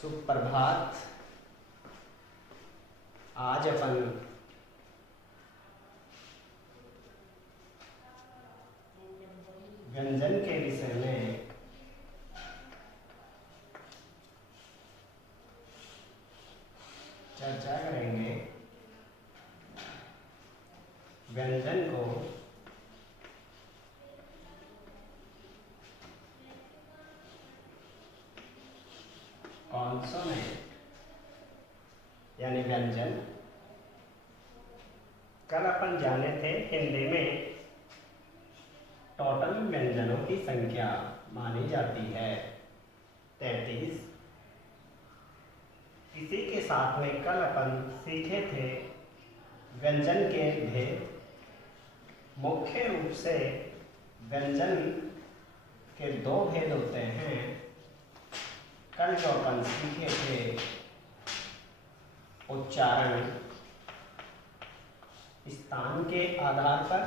सुप्रभात। आज अपन व्यंजन के विषय में चर्चा करेंगे। व्यंजन को कॉन्सोनेंट यानी व्यंजन, कल अपन जाने थे हिंदी में टोटल व्यंजनों की संख्या मानी जाती है 33। इसी के साथ में कल अपन सीखे थे व्यंजन के भेद। मुख्य रूप से व्यंजन के दो भेद होते हैं। कल जो अपन सीखे थे उच्चारण स्थान के आधार पर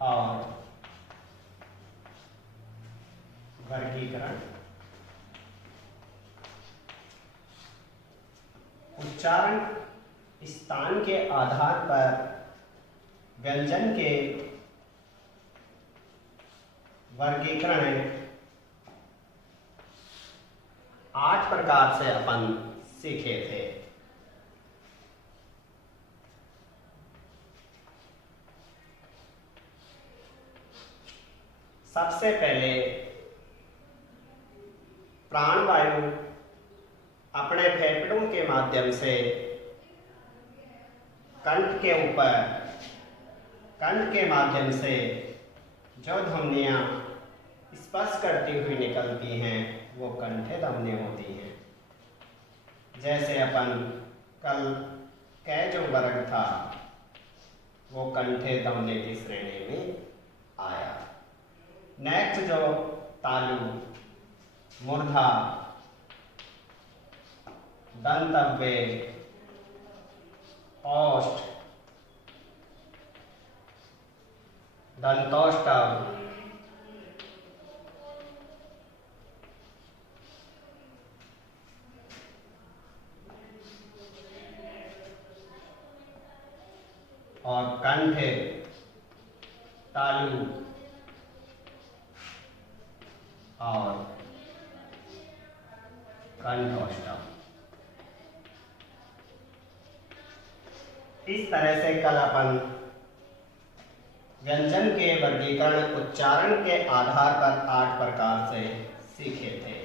और वर्गीकरण। उच्चारण स्थान के आधार पर व्यंजन के वर्गीकरण 8 प्रकार से अपन सीखे थे। सबसे पहले प्राणवायु अपने फेफड़ों के माध्यम से कंठ के ऊपर, कंठ के माध्यम से जो ध्वनियाँ स्पर्श करती हुई निकलती हैं वो कंठे ध्वनि होती हैं। जैसे अपन कल कै जो वर्ग था वो कंठे ध्वनि की श्रेणी में आया। नेक्स्ट जो तालु, मूर्धा, दंतव्य, ओष्ठ, दंतोष्टव, और कंठ, तालु और कंठोष्टव। इस तरह से कल अपन व्यंजन के वर्गीकरण उच्चारण के आधार पर 8 प्रकार से सीखे थे।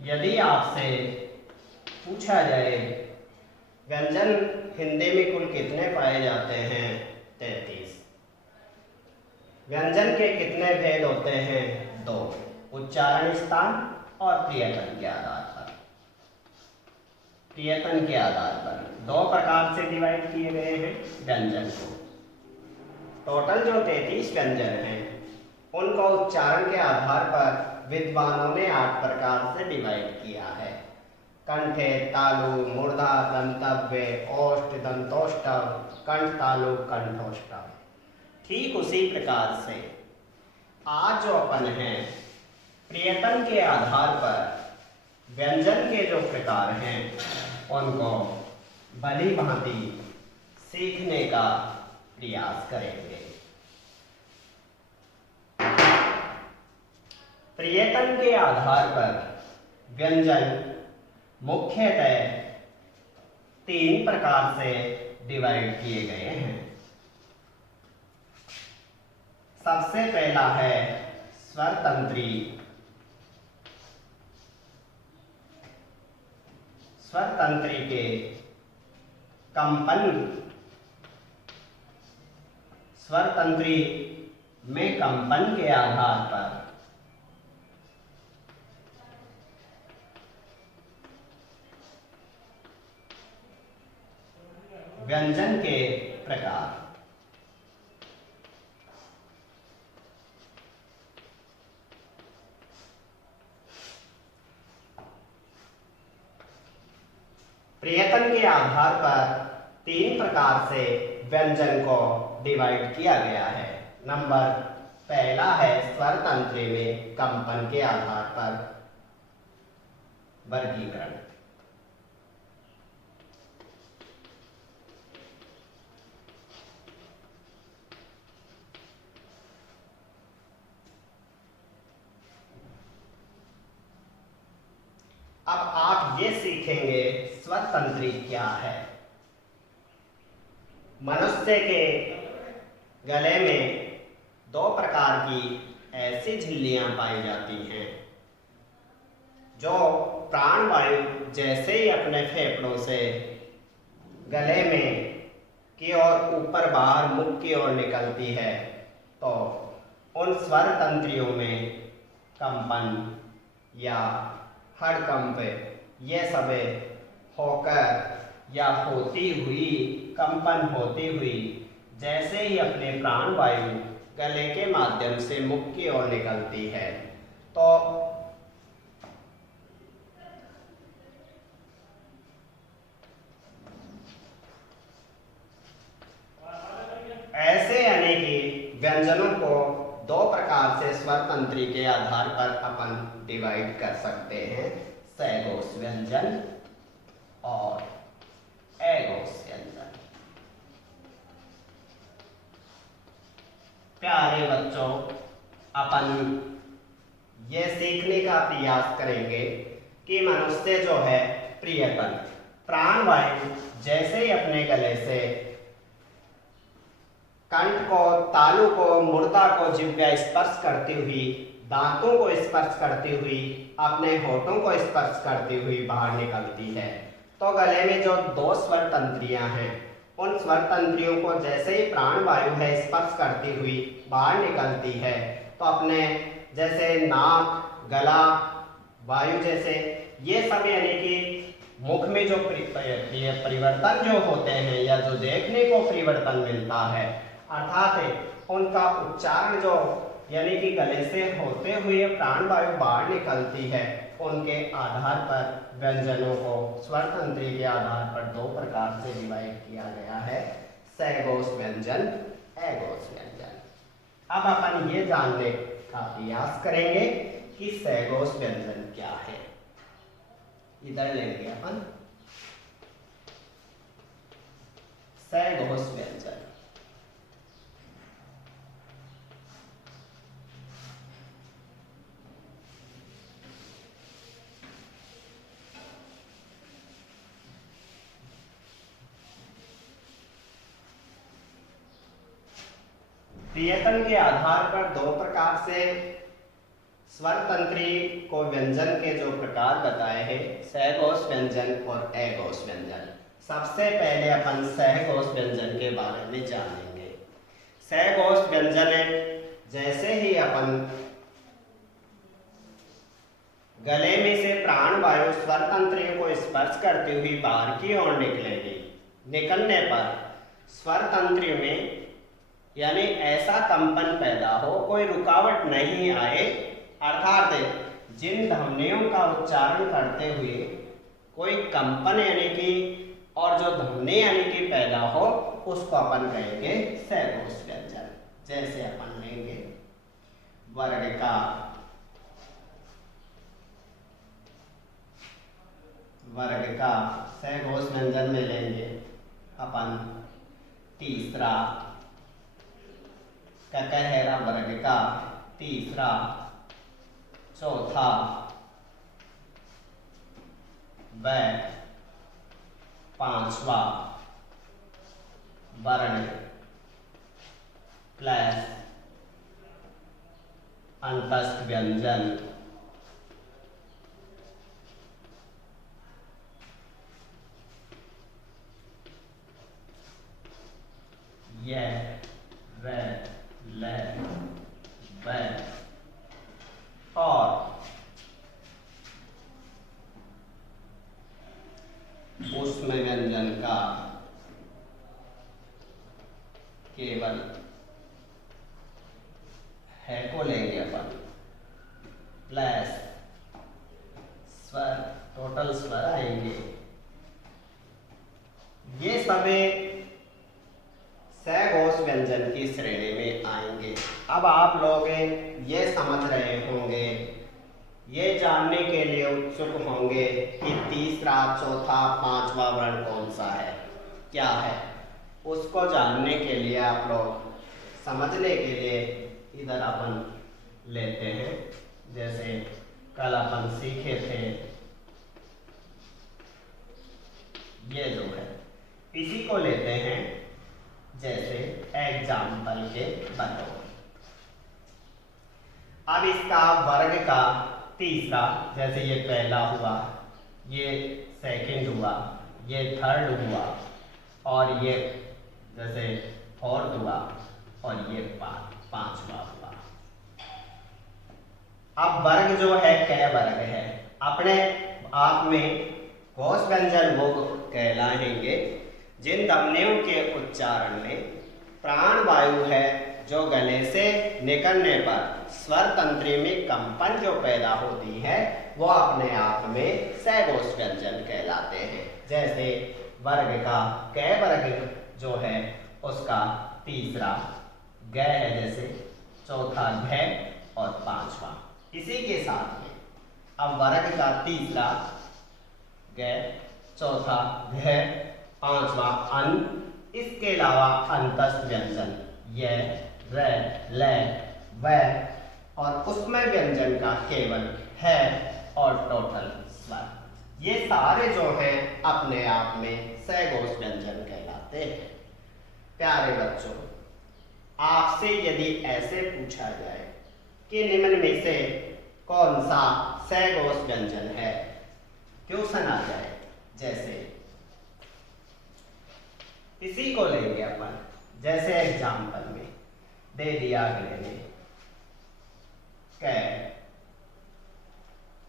यदि आपसे पूछा जाए व्यंजन हिंदी में कुल कितने पाए जाते हैं? 33। व्यंजन के कितने भेद होते हैं? 2, उच्चारण स्थान और प्रियतन के आधार पर। प्रियतन के आधार पर 2 प्रकार से डिवाइड किए गए हैं व्यंजन को। टोटल जो 33 व्यंजन हैं उनको उच्चारण के आधार पर विद्वानों ने 8 प्रकार से डिवाइड किया है। कंठे, तालु, मूर्धा, दंतव्य, ओष्ठ, दंतोष्टव, कंठ तालु, कंठोष्टव। ठीक उसी प्रकार से आज जो अपन हैं प्रियतन के आधार पर व्यंजन के जो प्रकार हैं उनको भली भांति सीखने का प्रयास करेंगे। प्रियतन के आधार पर व्यंजन मुख्यतः 3 प्रकार से डिवाइड किए गए हैं। सबसे पहला है स्वरतंत्री। स्वरतंत्री के कंपन, स्वरतंत्री में कंपन के आधार पर व्यंजन के प्रकार। प्रियतन के आधार पर 3 प्रकार से व्यंजन को डिवाइड किया गया है। नंबर पहला है स्वर तंत्री में कंपन के आधार पर वर्गीकरण। अब आप ये सीखेंगे स्वर तंत्री क्या है। मनुष्य के गले में 2 प्रकार की ऐसी झिल्लियां पाई जाती हैं जो प्राणवायु जैसे ही अपने फेफड़ों से गले में की ओर ऊपर बाहर मुख की ओर निकलती है तो उन स्वर तंत्रियों में कंपन या हड़कंप ये सब होकर या होती हुई कंपन होती हुई जैसे ही अपने प्राणवायु गले के माध्यम से मुख की ओर निकलती है तो ऐसे अनेक व्यंजनों को 2 प्रकार से स्वर तंत्री के आधार पर अपन डिवाइड कर सकते हैं, सैघोष व्यंजन और ऐघोष व्यंजन। प्यारे बच्चों, अपन ये सीखने का प्रयास करेंगे कि मनुष्य जो है प्रियतन प्राणवायु जैसे ही अपने गले से कंठ को, तालु को, मुर्दा को जिह्वा स्पर्श करती हुई, दांतों को स्पर्श करती हुई, अपने होठों को स्पर्श करती हुई बाहर निकलती है तो गले में जो 2 स्वर तंत्रियां हैं उन स्वर तंत्रियों को जैसे ही प्राणवायु है स्पर्श करती हुई बाहर निकलती है तो अपने जैसे नाक, गला, वायु जैसे ये सब यानी कि मुख में जो परिवर्तन जो होते हैं या जो देखने को परिवर्तन मिलता है अर्थात उनका उच्चारण जो यानी कि गले से होते हुए प्राणवायु बाहर निकलती है उनके आधार पर व्यंजनों को स्वर तंत्री के आधार पर 2 प्रकार से डिवाइड किया गया है, सैघोष व्यंजन, ऐघोष व्यंजन। अब अपन ये जानने का प्रयास करेंगे कि सैघोष व्यंजन क्या है। इधर लेंगे अपन सैघोष व्यंजन। प्रियतन के आधार पर 2 प्रकार से स्वर तंत्री को व्यंजन के जो प्रकार बताए हैं, सैघोष व्यंजन और ऐघोष व्यंजन। सबसे पहले अपन सैघोष व्यंजन के बारे में जानेंगे। सैघोष व्यंजन जैसे ही अपन गले में से प्राणवायु स्वर तंत्रियों को स्पर्श करती हुई बाहर की ओर निकलेगी, निकलने पर स्वर तंत्रियों में यानी ऐसा कंपन पैदा हो, कोई रुकावट नहीं आए, अर्थात जिन ध्वनियों का उच्चारण करते हुए कोई कंपन यानी कि और जो ध्वनि यानी कि पैदा हो उसको अपन कहेंगे सैघोष व्यंजन। जैसे अपन लेंगे वर्ग का सैघोष व्यंजन में लेंगे अपन तीसरा ककहरा वर्ग का तीसरा, चौथा व 5वां वर्ण प्लस अंतस्थ व्यंजन। यह व ल व और ऊष्म व्यंजन का केवल है को लेंगे अपन प्लस स्वर, टोटल स्वर आएंगे सभी सघोष व्यंजन की श्रेणी में आएंगे। अब आप लोग ये समझ रहे होंगे, ये जानने के लिए उत्सुक होंगे कि तीसरा, चौथा, पांचवा वर्ण कौन सा है, क्या है। उसको जानने के लिए आप लोग समझने के लिए इधर अपन लेते हैं, जैसे कल अपन सीखे थे, ये जो है इसी को लेते हैं जैसे एग्जाम्पल के बतौर। अब इसका वर्ग का तीसरा, जैसे ये पहला हुआ, ये सेकंड हुआ, ये थर्ड हुआ, और ये जैसे फोर्थ हुआ, और ये पांचवा हुआ। अब वर्ग जो है कै वर्ग है, अपने आप में घोष व्यंजन वो कहलाएंगे जिन ध्वनियों के उच्चारण में प्राण वायु है जो गले से निकलने पर स्वर तंत्री में कंपन जो पैदा होती है वो अपने आप में सघोष व्यंजन कहलाते हैं। जैसे वर्ग का कै वर्ग जो है उसका तीसरा ग है, जैसे चौथा घ और पांचवा। इसी के साथ में अब वर्ग का तीसरा ग, चौथा घ, पांचवा अन, इसके अलावा अंतस्थ व्यंजन य, र, ल, व और उसमें व्यंजन का केवल है और टोटल स्वर, ये सारे जो हैं अपने आप में सघोष व्यंजन कहलाते हैं। प्यारे बच्चों, आपसे यदि ऐसे पूछा जाए कि निम्न में से कौन सा सघोष व्यंजन है, क्वेश्चन आ जाए, जैसे इसी को लेंगे अपन, जैसे एग्जाम्पल में दे दिया अगले ने कै,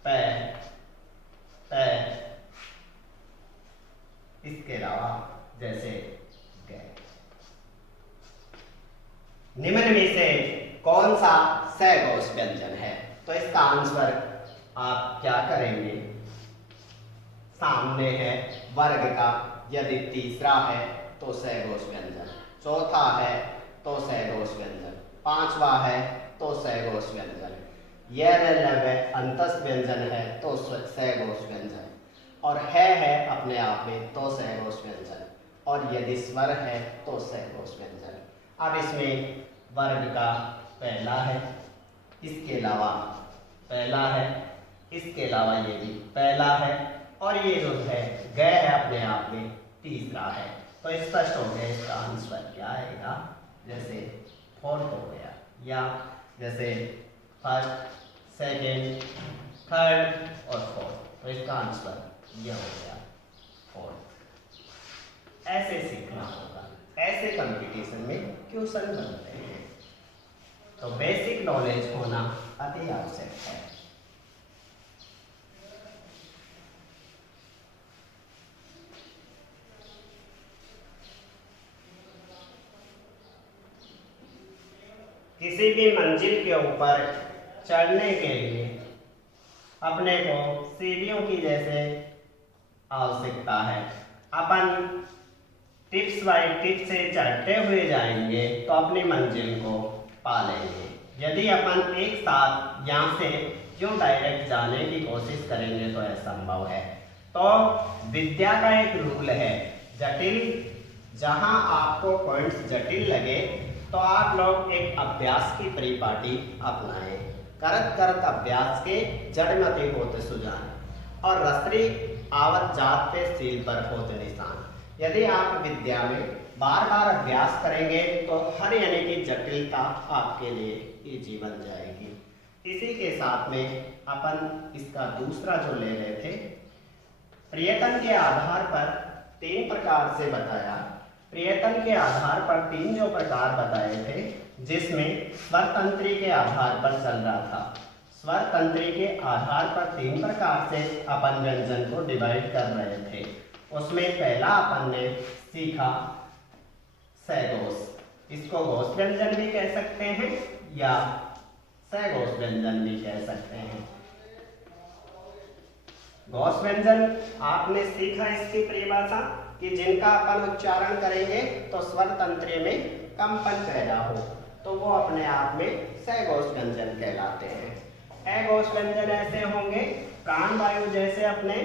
पै, तै, इसके अलावा जैसे कै। निम्न में से कौन सा सघोष व्यंजन है, तो इसका आंसर आप क्या करेंगे, सामने है वर्ग का, यदि तीसरा है तो सघोष व्यंजन, चौथा है तो सघोष व्यंजन, पांचवा है तो सघोष व्यंजन, यह अंतस्थ व्यंजन है तो सघोष व्यंजन, और है अपने आप में तो सघोष व्यंजन, और यदि स्वर है तो सघोष व्यंजन। अब इसमें वर्ग का पहला है, इसके अलावा पहला है, इसके अलावा ये भी पहला है, और ये जो है ग है अपने आप में तीसरा है। तो स्पष्ट हो गया इसका आंसर क्या आएगा, जैसे फोर्थ हो गया, या जैसे फर्स्ट, सेकेंड, थर्ड और फोर्थ, तो इसका आंसर यह हो गया फोर्थ। ऐसे सीखना होगा, ऐसे कंपटीशन में क्वेश्चन बनते हैं, तो बेसिक नॉलेज होना अति आवश्यक है। किसी भी मंजिल के ऊपर चढ़ने के लिए अपने को सीढ़ियों की जैसे आवश्यकता है। अपन टिप्स बाय टिप्स से चढ़ते हुए जाएंगे तो अपनी मंजिल को पा लेंगे। यदि अपन एक साथ यहाँ से क्यों डायरेक्ट जाने की कोशिश करेंगे तो असंभव है। तो विद्या का एक रूल है, जटिल, जहाँ आपको पॉइंट्स जटिल लगे तो आप लोग एक अभ्यास की परिपाटी अपनाएं। करत करत अभ्यास के जड़मति होत सुजान, और रसरी आवत जात पे सील पर होत निशान। यदि आप विद्या में बार बार अभ्यास करेंगे तो हर यानी की जटिलता आपके लिए इजी बन जाएगी। इसी के साथ में अपन इसका दूसरा जो ले रहे थे, प्रयत्न के आधार पर 3 प्रकार से बताया। प्रयत्न के आधार पर 3 जो प्रकार बताए थे, जिसमें स्वर तंत्री के आधार पर चल रहा था। स्वर तंत्री के आधार पर 3 प्रकार से अपन व्यंजन को डिवाइड कर रहे थे। उसमें पहला अपन ने सीखा सघोष, इसको घोष व्यंजन भी कह सकते हैं या सघोष व्यंजन भी कह सकते हैं। घोष व्यंजन आपने सीखा इसकी परिभाषा कि जिनका अपन उच्चारण करेंगे तो स्वर तंत्र में कंपन पैदा हो, तो वो अपने आप में सघोष व्यंजन कहलाते हैं। अघोष व्यंजन ऐसे होंगे, प्राण वायु जैसे अपने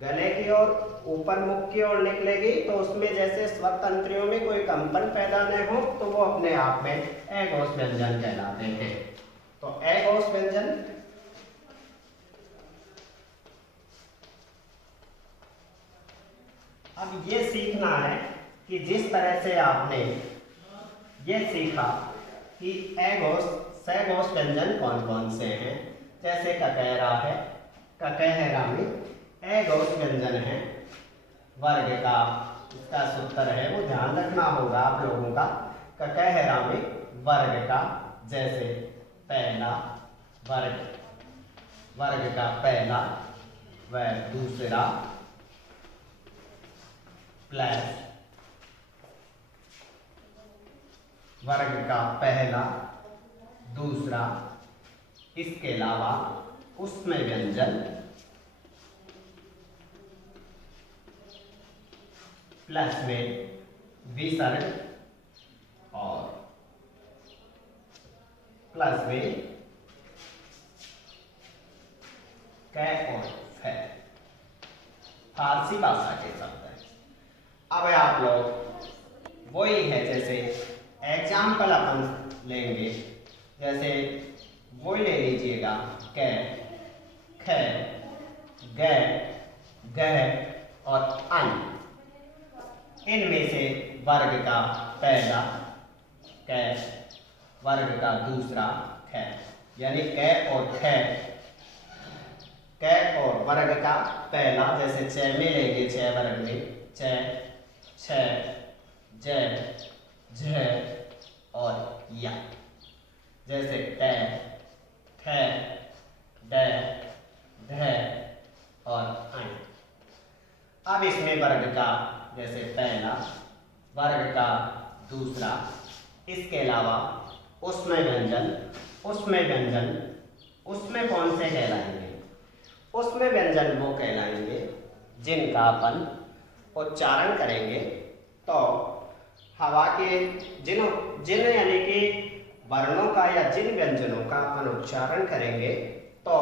गले की ओर ऊपर मुख की ओर निकलेगी तो उसमें जैसे स्वर तंत्रियों में कोई कंपन पैदा न हो, तो वो अपने आप में अघोष व्यंजन कहलाते हैं। तो अघोष व्यंजन अब ये सीखना है कि जिस तरह से आपने ये सीखा कि अघोष सघोष व्यंजन कौन कौन से हैं, जैसे ककहरा है, ककहरा में अघोष व्यंजन है, वर्ग का इसका सूत्र है वो ध्यान रखना होगा आप लोगों का। ककहरा में वर्ग का, जैसे पहला वर्ग, वर्ग का पहला व दूसरा प्लस वर्ग का पहला दूसरा, इसके अलावा उसमें व्यंजन प्लस में विसर्ग और प्लस में कै और फै, फारसी भाषा के शब्द है। अब आप लोग वही है, जैसे एग्जाम्पल अपन लेंगे, जैसे वो ले लीजिएगा कै, ख, ग, गह और अन। इनमें से वर्ग का पहला कै, वर्ग का दूसरा ख, यानी कै और ख, कै और वर्ग का पहला, जैसे छ में लेंगे, छ वर्ग में छ, छ, ज, झ और या, जैसे ट, ठ, ड, ढ और अं। अब इसमें वर्ग का जैसे पहला, वर्ग का दूसरा, इसके अलावा उसमें व्यंजन, उसमें व्यंजन, उसमें कौन से कहलाएंगे? उसमें व्यंजन वो कहलाएंगे जिनका अपन उच्चारण करेंगे तो हवा के जिन जिन यानी कि वर्णों का या जिन व्यंजनों का अपन उच्चारण करेंगे तो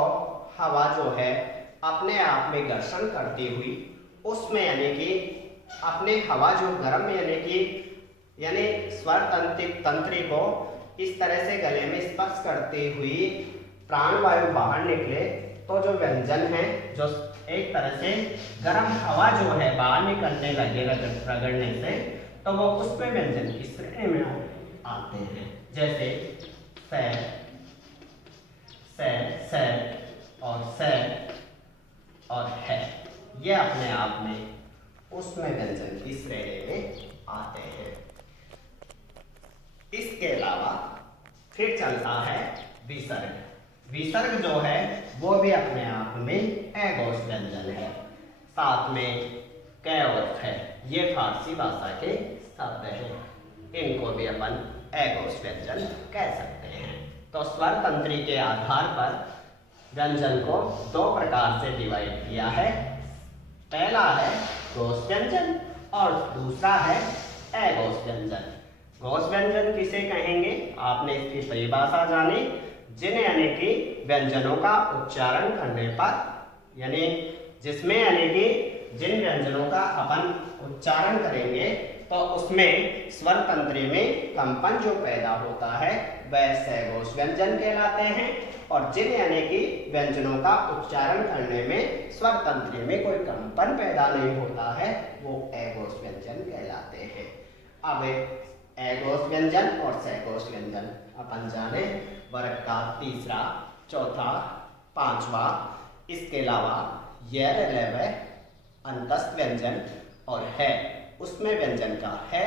हवा जो है अपने आप में घर्षण करती हुई उसमें यानी कि अपने हवा जो गर्म यानी स्वर तंत्री को इस तरह से गले में स्पर्श करती हुई प्राण वायु बाहर निकले तो जो व्यंजन है, जो एक तरह से गर्म हवा जो है बाहर निकलने लगे रगड़ने से, तो वो उसमें व्यंजन की श्रेणी में आते हैं, जैसे से और से और है, ये अपने आप में उसमें व्यंजन की श्रेणी में आते हैं। इसके अलावा फिर चलता है विसर्ग। विसर्ग जो है वो भी अपने आप में अघोष व्यंजन है, साथ में कै और ख, ये फारसी भाषा के शब्द हैं, इनको भी अपन अघोष व्यंजन कह सकते हैं। तो स्वर तंत्री के आधार पर व्यंजन को दो प्रकार से डिवाइड किया है, पहला है घोष व्यंजन और दूसरा है अघोष व्यंजन। घोष व्यंजन किसे कहेंगे? आपने इसकी परिभाषा जानी, जिन यानी कि व्यंजनों का उच्चारण करने पर यानी जिसमें यानी कि जिन व्यंजनों का अपन उच्चारण करेंगे तो उसमें स्वर तंत्री में कंपन जो पैदा होता है वह सघोष व्यंजन कहलाते हैं, और जिन यानी कि व्यंजनों का उच्चारण करने में स्वर तंत्री में कोई कंपन पैदा नहीं होता है वो अघोष व्यंजन कहलाते हैं। अब अघोष व्यंजन और सघोष व्यंजन अपन जाने, वर्ग का तीसरा, चौथा, पांचवा, इसके अलावा यर, लव, अंतस्थ व्यंजन और है उसमें व्यंजन का है,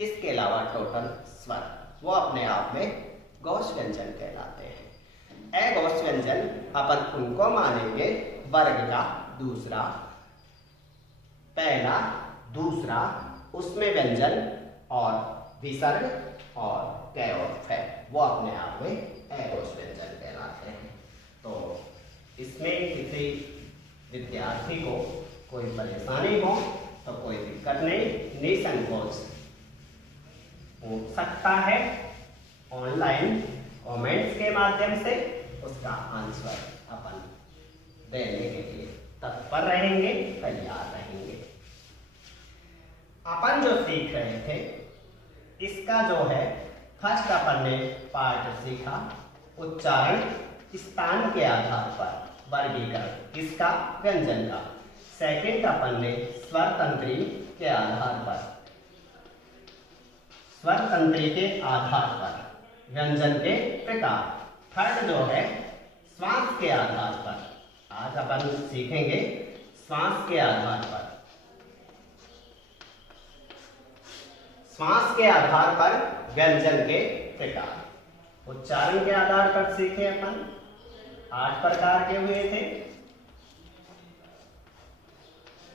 इसके अलावा टोटल स्वर वो अपने आप में घोष व्यंजन कहलाते हैं। अघोष व्यंजन अपन उनको मानेंगे वर्ग का दूसरा, पहला, दूसरा, उसमें व्यंजन और विसर्ग और कै और फै, वो अपने आप में अघोष व्यंजन कहलाते हैं। तो इसमें किसी विद्यार्थी को कोई परेशानी हो तो कोई दिक्कत नहीं, निसंकोच पूछ सकता है। ऑनलाइन कमेंट्स के माध्यम से उसका आंसर अपन देने के लिए तत्पर रहेंगे, तैयार रहेंगे। अपन जो सीख रहे थे इसका जो है फर्स्ट अपन ने पार्ट सीखा उच्चारण स्थान के आधार पर वर्गीकरण किसका, व्यंजन का। सेकंड अपन ने स्वर तंत्री के आधार पर, स्वर तंत्री के आधार पर व्यंजन के प्रकार। थर्ड जो है श्वास के आधार पर, आज अपन सीखेंगे श्वास के आधार पर, श्वास के आधार पर व्यंजन के प्रकार। उच्चारण के आधार पर सीखे अपन 8 प्रकार के हुए थे,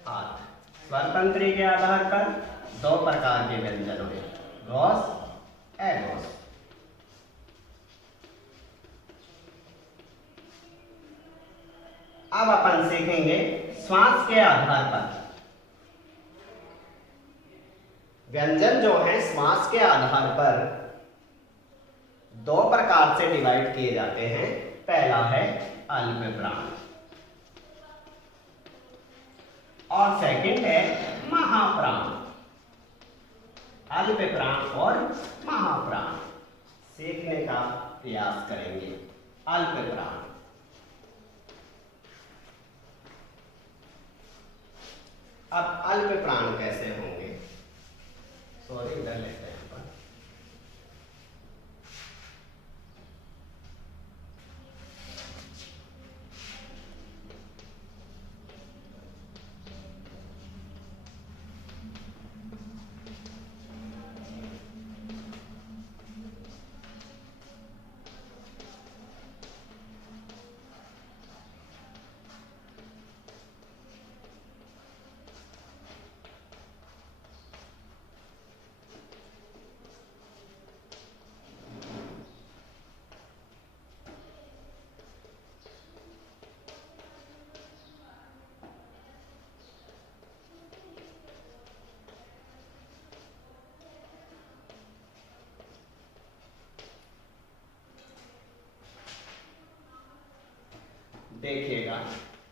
8। स्वर तंत्री के आधार पर 2 प्रकार के व्यंजन हुए, घोष, अघोष। अब अपन सीखेंगे श्वास के आधार पर व्यंजन जो है। श्वास के आधार पर 2 प्रकार से डिवाइड किए जाते हैं। पहला है अल्प प्राण और सेकंड है महाप्राण। अल्प प्राण और महाप्राण सीखने का प्रयास करेंगे। अल्प प्राण, अब अल्प प्राण कैसे होंगे, सॉरी इधर लेते हैं अपन। देखिएगा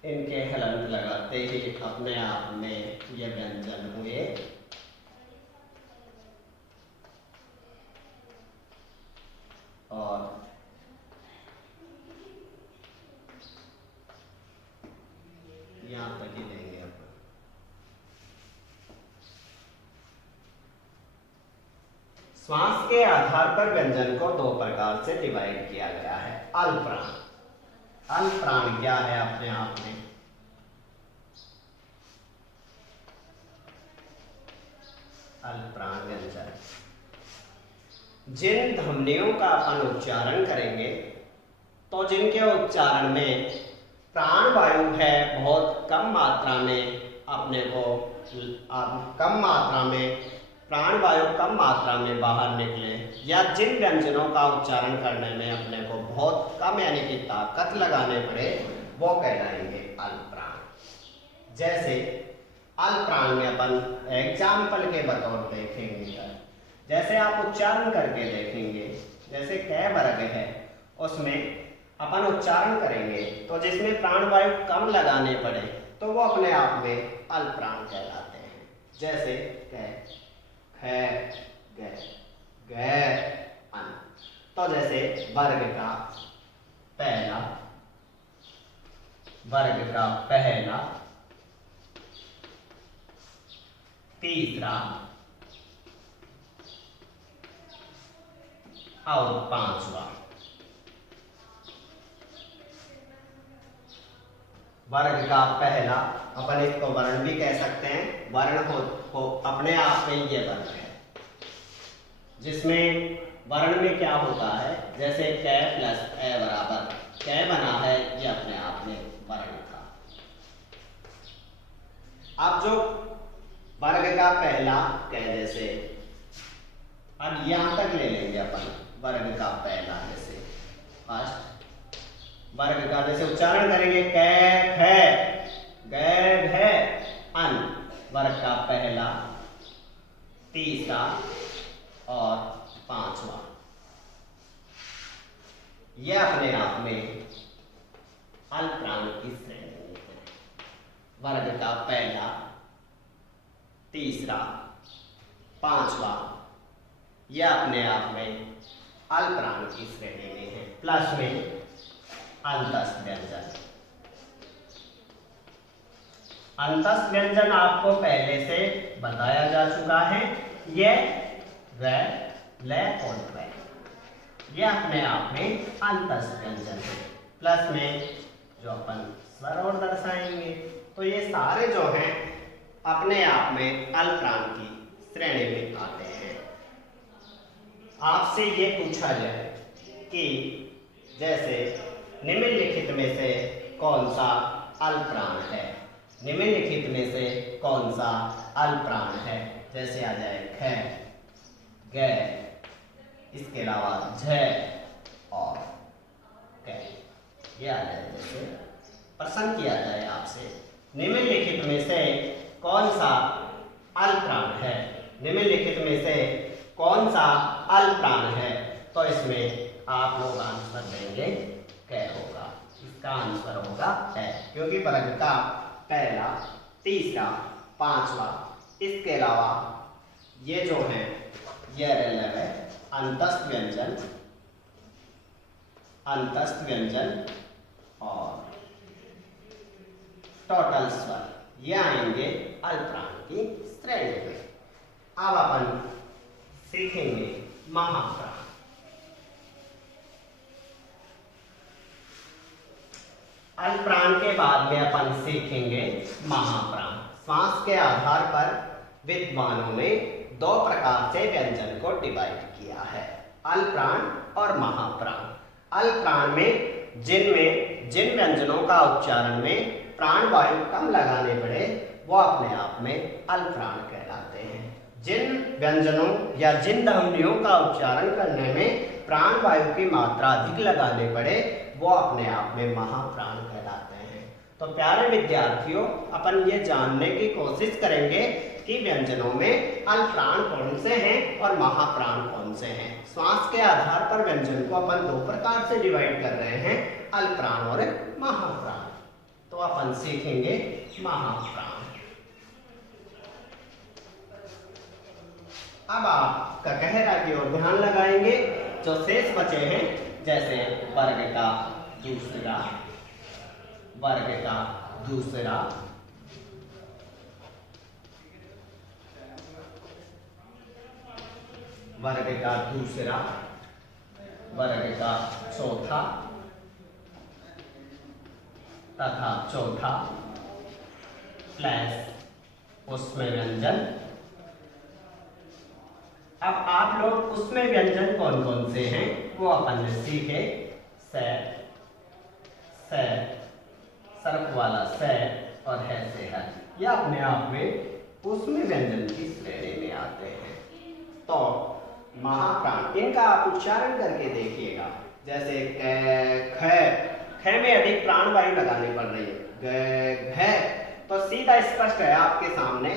इनके हलंत लगाते ही अपने आप में ये व्यंजन हुए। और यहां तक ही देंगे अपन। श्वास के आधार पर व्यंजन को 2 प्रकार से डिवाइड किया गया है। अल्प प्राण, अल्प प्राण क्या है अपने आप में, अल्प प्राण व्यंजन जिन ध्वनियों का अपन उच्चारण करेंगे तो जिनके उच्चारण में प्राण वायु है बहुत कम मात्रा में, अपने को कम मात्रा में प्राण वायु कम मात्रा में बाहर निकले, या जिन व्यंजनों का उच्चारण करने में अपने को बहुत कम यानी कि ताकत लगाने पड़े, वो कहलाएंगे अल्प प्राण। जैसे अल्प प्राण में अपन एग्जाम्पल के बतौर देखेंगे, जैसे आप उच्चारण करके देखेंगे, जैसे कै वर्ग है उसमें अपन उच्चारण करेंगे तो जिसमें प्राण वायु कम लगाने पड़े तो वो अपने आप में अल्प प्राण कहलाते हैं। जैसे कै, ख, ग, ग, अन। तो जैसे वर्ग का पहला, वर्ग का पहला, तीसरा और पांचवा। वर्ग का पहला अपन इसको वर्ण भी कह सकते हैं, वर्ण हो अपने आप में ये वर्ण है, जिसमें वर्ण में क्या होता है, जैसे कै प्लस ए बराबर कै बना है, ये अपने आप में वर्ण था। अब जो वर्ग का पहला कै, जैसे अब यहां तक ले लेंगे अपन, वर्ग का पहला जैसे फर्स्ट वर्ग का जैसे उच्चारण करेंगे कै ख, गैग है अन वर्ग का पहला, तीसरा और पांचवा। यह अपने आप में अल्पप्राण की श्रेणी है। वर्ग का पहला, तीसरा, पांचवा, यह अपने आप में अल्पप्राण की श्रेणी में है। प्लस में अंतस्थ व्यंजन। अंतस्थ व्यंजन आपको पहले से बताया जा चुका है। यह व, ल और व, यह अपने आप में अंतस्थ व्यंजन है। प्लस में जो अपन स्वर और दर्शाएंगे, तो ये सारे जो हैं अपने आप में अल्पप्राण की श्रेणी में आते हैं। आपसे ये पूछा जाए कि जैसे निम्नलिखित में से कौन सा अल्पप्राण है, निम्नलिखित में से कौन सा अल्पप्राण है, जैसे आ जाए ख, ग, इसके अलावा झ और क, ये आ जाए। जैसे प्रश्न किया जाए आपसे, निम्नलिखित में से कौन सा अल्पप्राण है, निम्नलिखित में से कौन सा अल्पप्राण है, तो इसमें आप लोग आंसर देंगे क होगा। इसका आंसर होगा है, क्योंकि वर्ग का पहला, तीसरा, पांचवा, इसके अलावा ये जो है यह है अंतस्थ व्यंजन, अंतस्थ व्यंजन और टोटल स्वर, ये आएंगे अल्पप्राण की श्रेणी में। अब अपन सीखेंगे महाप्राण। अल्पप्राण के बाद में अपन सीखेंगे महाप्राण। श्वास के आधार पर विद्वानों ने दो प्रकार से व्यंजन को डिवाइड किया है, अल्पप्राण और महाप्राण। अल्पप्राण में जिन व्यंजनों का उच्चारण में प्राण वायु कम लगाने पड़े वो अपने आप में अल्पप्राण कहलाते हैं। जिन व्यंजनों या जिन ध्वनियों का उच्चारण करने में प्राण वायु की मात्रा अधिक लगाने पड़े वो अपने आप में महाप्राण कहलाते हैं। तो प्यारे विद्यार्थियों, अपन ये जानने की कोशिश करेंगे कि व्यंजनों में अल्पप्राण कौन से हैं और महाप्राण कौन से हैं। श्वास के आधार पर व्यंजन को अपन दो प्रकार से डिवाइड कर रहे हैं, अल्पप्राण और महाप्राण। तो अपन सीखेंगे महाप्राण। अब आप ककहरा की ओर ध्यान लगाएंगे। जो शेष बचे हैं, जैसे वर्ग का दूसरा, वर्ग का दूसरा, वर्ग का दूसरा, वर्ग का चौथा तथा चौथा प्लस उसमें व्यंजन। अब आप लोग उसमें व्यंजन कौन कौन से हैं वो अपन ने सीखे। स, सर्प वाला स और है से है, यह अपने आप में उसमें व्यंजन की श्रेणी में आते हैं। तो महाप्राण, इनका आप उच्चारण करके देखिएगा। जैसे ख में अधिक प्राण वायु लगानी पड़ रही है, घ, तो सीधा स्पष्ट है आपके सामने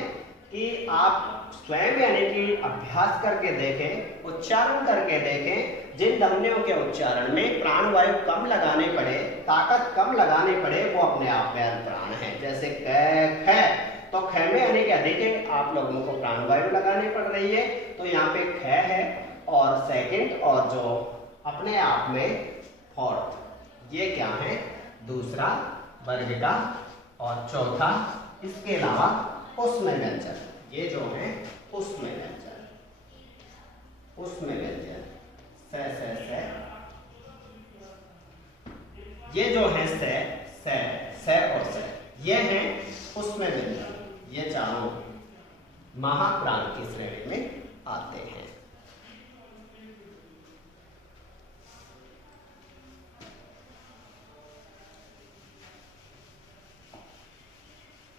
कि आप स्वयं यानी कि अभ्यास करके देखें, उच्चारण करके देखें। जिन ध्वनियों के उच्चारण में प्राण वायु कम लगाने पड़े, ताकत कम लगाने पड़े, वो अपने आप में अल्पप्राण है। जैसे क, ख, तो ख में यानी कि अधिक आप लोगों को प्राण वायु लगानी पड़ रही है, तो यहाँ पे ख है और सेकंड और जो अपने आप में फोर्थ, ये क्या है, दूसरा वर्ग का और चौथा, इसके अलावा उसमें व्यंजन, ये जो है उसमें व्यंजन, उसमें व्यंजन से, ये जो है से और से, ये है उसमें व्यंजन। ये चारों महाप्राण की श्रेणी में आते हैं।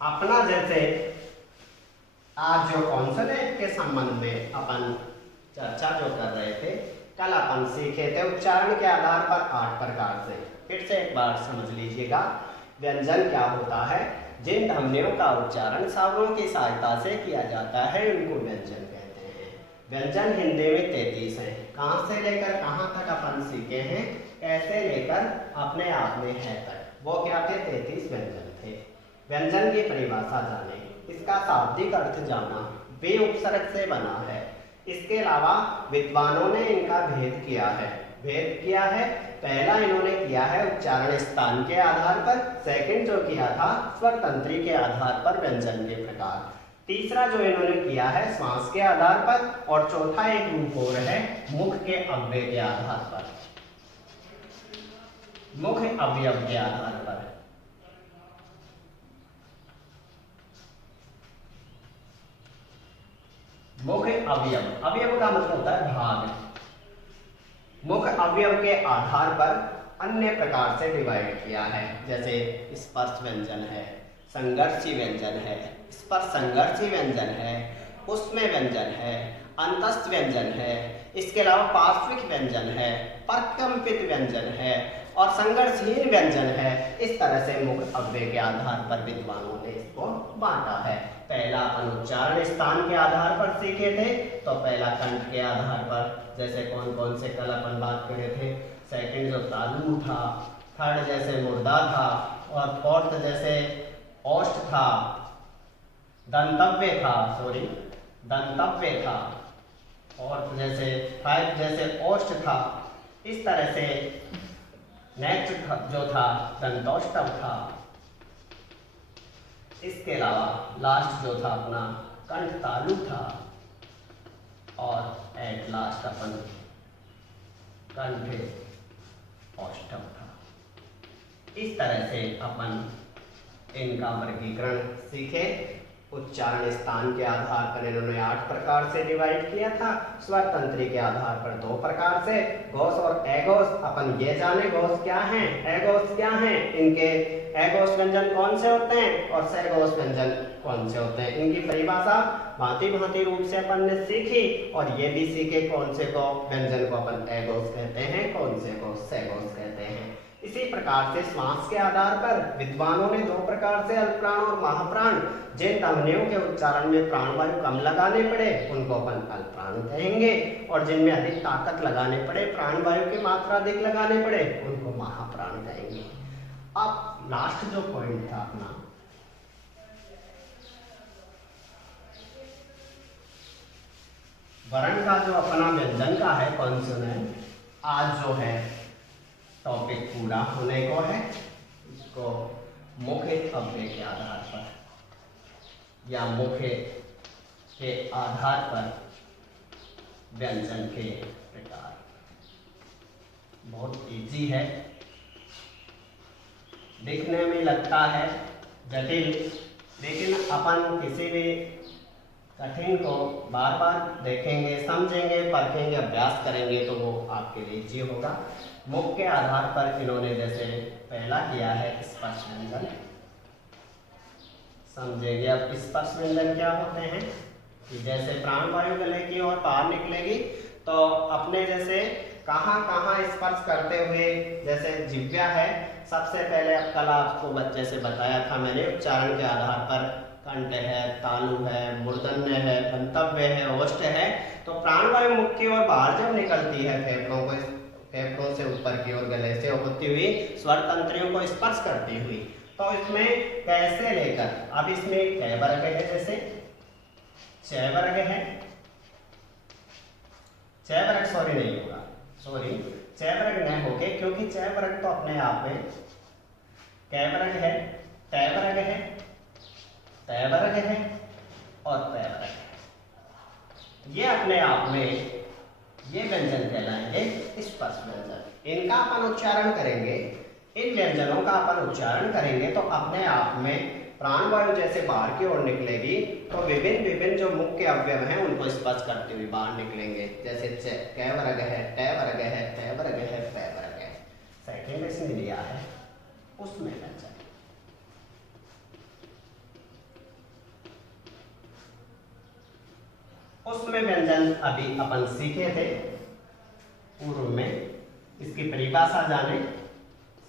अपना जैसे आज जो कॉन्सोनेंट के संबंध में अपन चर्चा जो कर रहे थे, कल अपन सीखे थे उच्चारण के आधार पर 8 प्रकार से। फिर से एक बार समझ लीजिएगा, व्यंजन क्या होता है, जिन ध्वनियों का उच्चारण शब्दों की सहायता से किया जाता है उनको व्यंजन कहते हैं। व्यंजन हिंदी में 33 हैं। कहाँ से लेकर कहाँ तक अपन सीखे हैं, कैसे लेकर अपने आप में है तक, वो क्या थे, 33 व्यंजन थे। व्यंजन की परिभाषा जाने, इसका शाब्दिक अर्थ जाना, वे उपसर्ग से बना है। इसके अलावा विद्वानों ने इनका भेद किया है। पहला इन्होंने किया है उच्चारण स्थान के आधार पर, सेकंड जो किया था स्वर तंत्री के आधार पर व्यंजन के प्रकार, तीसरा जो इन्होंने किया है श्वास के आधार पर, और चौथा एक रूप और है मुख के अव्यय के आधार पर, मुख अवयव के आधार पर। मुख अवयव, अवयव का मतलब होता है भाग। मुख अवयव के आधार पर अन्य प्रकार से डिवाइड किया है, जैसे स्पर्श व्यंजन है, संघर्षी व्यंजन है, स्पर्श संघर्षी व्यंजन है, उसमें व्यंजन है, अंतस्थ व्यंजन है, इसके अलावा पार्श्विक व्यंजन है, परकंपित व्यंजन है और संघर्षहीन व्यंजन है। इस तरह से मुख अव्यय के आधार पर विद्वानों ने इसको बांटा है। पहला अपन उच्चारण स्थान के आधार पर सीखे थे, तो पहला कंठ के आधार पर, जैसे कौन कौन से कल अपन बात करे थे, सेकंड जो तालु था, थर्ड जैसे मुर्दा था, और फोर्थ जैसे ओष्ठ था, दंतव्य था, और जैसे फाइव जैसे ओष्ठ था। इस तरह से नेक्स्ट जो था दंतोष्टम था। इसके अलावा लास्ट जो था अपना कंठ तालु था, और एट लास्ट अपन कंठ औष्ठम था। इस तरह से अपन इनका वर्गीकरण सीखे। उच्चारण स्थान के आधार पर इन्होंने 8 प्रकार से डिवाइड किया था, स्वर तंत्री के आधार पर 2 प्रकार से, घोष और एघोष। अपन ये जाने घोष क्या हैं, एघोष क्या हैं, इनके एघोष व्यंजन कौन से होते हैं और सघोष व्यंजन कौन से होते हैं, इनकी परिभाषा भांति भांति रूप से अपन ने सीखी। और ये भी सीखे कौन से को व्यंजन को अपन एघोष कहते हैं, कौन से को सघोष कहते हैं। इसी प्रकार से श्वास के आधार पर विद्वानों ने 2 प्रकार से अल्पप्राण और महाप्राण, जिन ध्वनियों के उच्चारण में प्राणवायु कम लगाने पड़े उनको अपन अल्पप्राण कहेंगे, और जिनमें अधिक ताकत लगाने पड़े, प्राणवायु की मात्रा अधिक लगाने पड़े, उनको महाप्राण कहेंगे। अब लास्ट जो पॉइंट था अपना, वर्ण का जो अपना व्यंजन का है कॉन्सोनेंट, आज जो है टॉपिक पूरा होने को है। इसको मुख्य अव्यय के आधार पर या मुख्य के आधार पर व्यंजन के प्रकार, बहुत इजी है, दिखने में लगता है जटिल, लेकिन अपन किसी भी कठिन को बार बार देखेंगे, समझेंगे, परखेंगे, अभ्यास करेंगे तो वो आपके लिए इजी होगा। मुख के आधार पर इन्होंने जैसे पहला किया है स्पर्श व्यंजन, समझेंगे। अब स्पर्श व्यंजन क्या होते हैं कि जैसे प्राणवायु गले की ओर बाहर निकलेगी तो अपने जैसे कहाँ कहाँ स्पर्श करते हुए, जैसे जिह्वा है, सबसे पहले अब कल आपको बच्चे से बताया था मैंने, उच्चारण के आधार पर कंठ है, तालु है, मूर्धन्य है, दंतव्य है, ओष्ठ है। तो प्राणवायु मुख की ओर बाहर जब निकलती है, फेफड़ों से ऊपर की ओर गले से होती हुई स्वर तंत्रियों को स्पर्श करती हुई, तो इसमें कैसे लेकर, अब इसमें कै वर्ग है, जैसे छह वर्ग है, छह वर्ग छह वर्ग न होके, क्योंकि छह वर्ग तो अपने आप में कै वर्ग है, तय वर्ग है, तय वर्ग है और तय वर्ग है। ये अपने आप में ये व्यंजन कहलाएंगे स्पर्श व्यंजन। इनका अपन उच्चारण करेंगे, इन व्यंजनों का अपन उच्चारण करेंगे तो अपने आप में प्राणवायु जैसे बाहर की ओर निकलेगी तो विभिन्न विभिन्न जो मुख के अवयव हैं उनको स्पर्श करते हुए बाहर निकलेंगे। जैसे कै वर्ग है, तय वर्ग है, तय वर्ग है, तय वर्ग है। सेकेंड इसने लिया है उसमें व्यंजन। उसमें व्यंजन अभी अपन सीखे थे पूर्व में, इसकी परिभाषा जाने,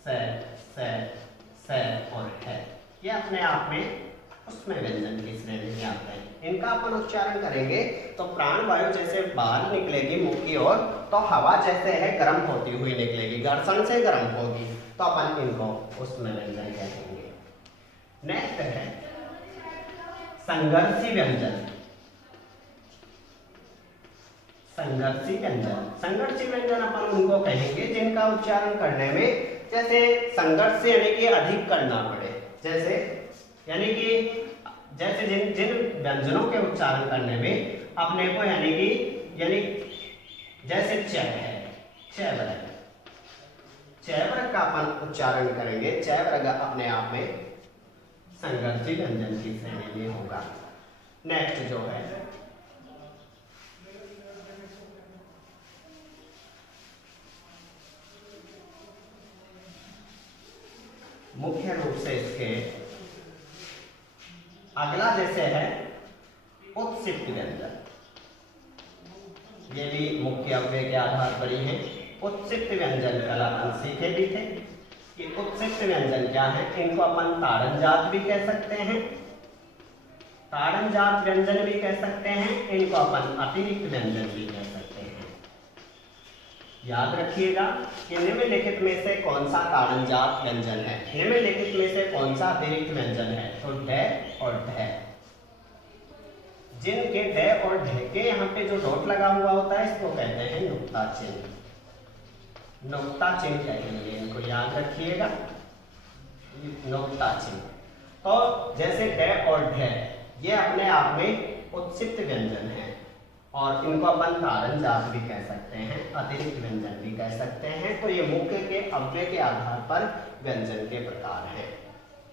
स और है, ये अपने आप में उसमें व्यंजन की श्रेणी में आते हैं। इनका अपन उच्चारण करेंगे तो प्राण वायु जैसे बाहर निकलेगी मुख की ओर, तो हवा जैसे है गर्म होती हुई निकलेगी, घर्षण से गर्म होगी, तो अपन इनको उसमें व्यंजन कहेंगे। नेक्स्ट है संघर्षी व्यंजन। संघर्षी व्यंजन, संघर्षी व्यंजन अपन उनको कहेंगे जिनका उच्चारण करने में जैसे संघर्ष यानी कि अधिक करना पड़े, जैसे यानी कि जैसे जिन जिन व्यंजनों के उच्चारण करने में अपने को यानी जैसे च है, च वर्ग का अपन उच्चारण करेंगे, च वर्ग अपने आप में संघर्षी व्यंजन की श्रेणी में होगा। नेक्स्ट जो है मुख्य रूप से इसके अगला जैसे है उत्सित व्यंजन, ये भी मुख्य अव्यय के आधार पर ही है। उत्सित व्यंजन कल अपन सीखे भी थे। ये उत्सित व्यंजन क्या है? इनको अपन ताड़नजात भी कह सकते हैं, ताड़नजात व्यंजन भी कह सकते हैं, इनको अपन अतिरिक्त व्यंजन भी कह सकते हैं। याद रखिएगा कि निम्नलिखित में से कौन सा ताड़नजात व्यंजन है, निम्नलिखित में से कौन सा अतिरिक्त व्यंजन है? तो ढ और ढ। जिनके ढ और ढ के यहाँ पे जो डॉट लगा हुआ होता है इसको कहते हैं नुक्ता चिन्ह। नुक्ता चिन्ह कहेंगे इनको, याद रखिएगा, नुक्ता चिन्ह। तो जैसे ढ और ढ ये अपने आप में उत्सित व्यंजन है और इनको अपन ताड़नजात भी कह सकते हैं, अतिरिक्त व्यंजन भी कह सकते हैं। तो ये मुख्य के अव्यय के आधार पर व्यंजन के प्रकार हैं।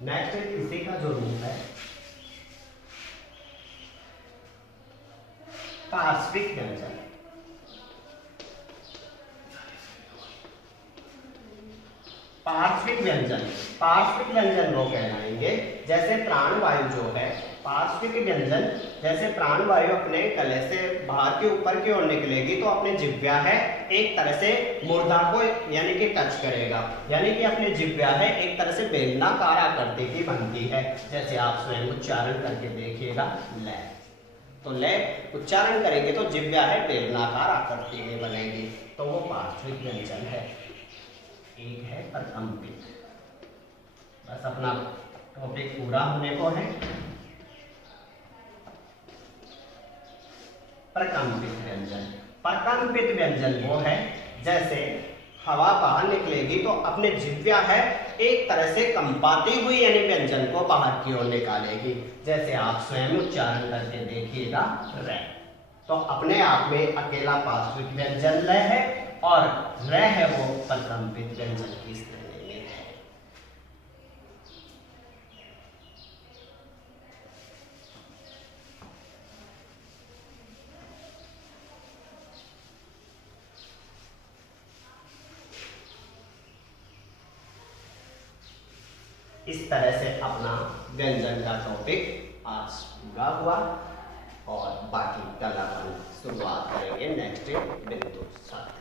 नेक्स्ट इसी का जो रूप है पार्श्विक व्यंजन। पार्श्विक व्यंजन, पार्श्विक व्यंजन वो कहलाएंगे जैसे प्राण वायु जो है, पार्श्विक व्यंजन जैसे प्राण वायु अपने गले से बाहर के ऊपर की ओर निकलेगी तो अपने जिह्वा है एक तरह से मूर्धा को यानी कि टच करेगा, यानी कि अपने जिह्वा है एक तरह से बेलनाकार आकृति की बनती है। जैसे आप स्वयं उच्चारण करके देखिएगा, ले, तो ले उच्चारण करेंगे तो जिह्वा है बेलनाकार आकृति में बनेगी, तो वो पार्श्विक व्यंजन है। एक है प्रकंपित। बस अपना टॉपिक पूरा होने को है। प्रकंपित व्यंजन, प्रकंपित व्यंजन वो है जैसे हवा बाहर निकलेगी तो अपने जिह्वा है एक तरह से कंपाती हुई यानी व्यंजन को बाहर की ओर निकालेगी। जैसे आप स्वयं उच्चारण करके देखिएगा, र, तो अपने आप में अकेला पार्श्विक व्यंजन ल है और र है वो प्रकंपित व्यंजन की श्रेणी में है। इस तरह से अपना व्यंजन का टॉपिक आज पूरा हुआ और बाकी कल अपन शुरुआत करेंगे नेक्स्ट बिंदु साथ।